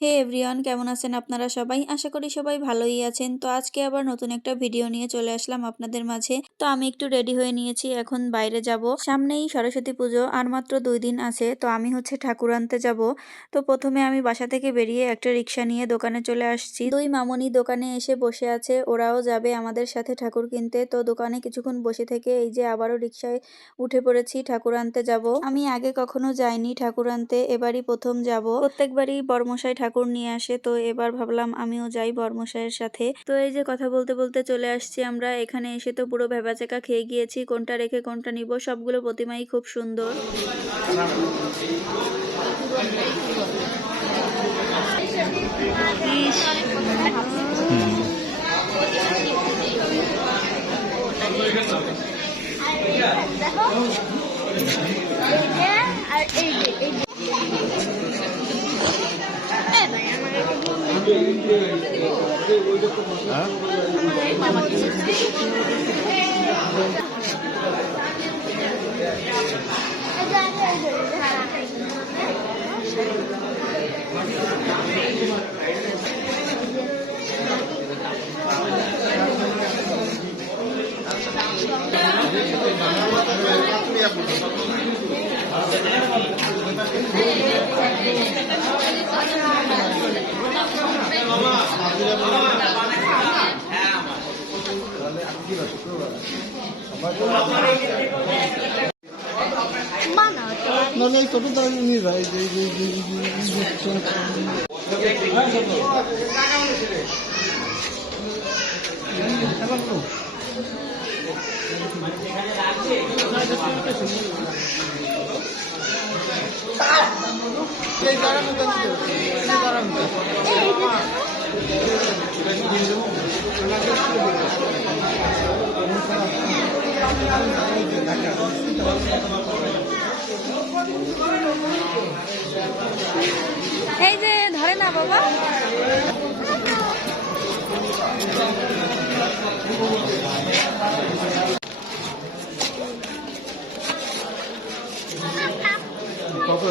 হে everyone, কেমন আছেন আপনারা সবাই? আশা করি সবাই ভালোই আছেন। তো আজকে আবার নতুন একটা ভিডিও নিয়ে চলে আসলাম আপনাদের মাঝে। তো আমি একটু রেডি হয়ে নিয়েছি, এখন বাইরে যাব। সামনেই সরস্বতী পুজো, আর মাত্র 2 দিন আছে। তো আমি হচ্ছে ঠাকুর আনতে যাব। তো প্রথমে আমি বাসা থেকে বেরিয়ে একটা রিক্সা নিয়ে দোকানে চলে আসছি। 2 মামুনি দোকানে এসে বসে আছে, ওরাও যাবে আমাদের সাথে ঠাকুর কিনতে। তো দোকানে কিছুক্ষণ বসে থেকে এই যে আবারও রিক্সায় উঠে পড়েছি, ঠাকুর আনতে যাব। আমি আগে কখনো যাইনি ঠাকুর আনতে, এবারই প্রথম যাব। প্রত্যেকবারই বড়মশাই ঠাকুর নিয়ে আসে, তো এবার ভাবলাম আমিও যাই বড়মশাইয়ের সাথে। তো এই যে কথা বলতে বলতে চলে আসছি আমরা এখানে এসে, তো পুরো ভেবাচেকা খেয়ে গিয়েছি, কোনটা রেখে কোনটা নিব। সবগুলো প্রতিমাই খুব সুন্দর। No, ছোট দাঁড়িয়ে নিয়ে ভাই এই যে ধরে না বাবা। কত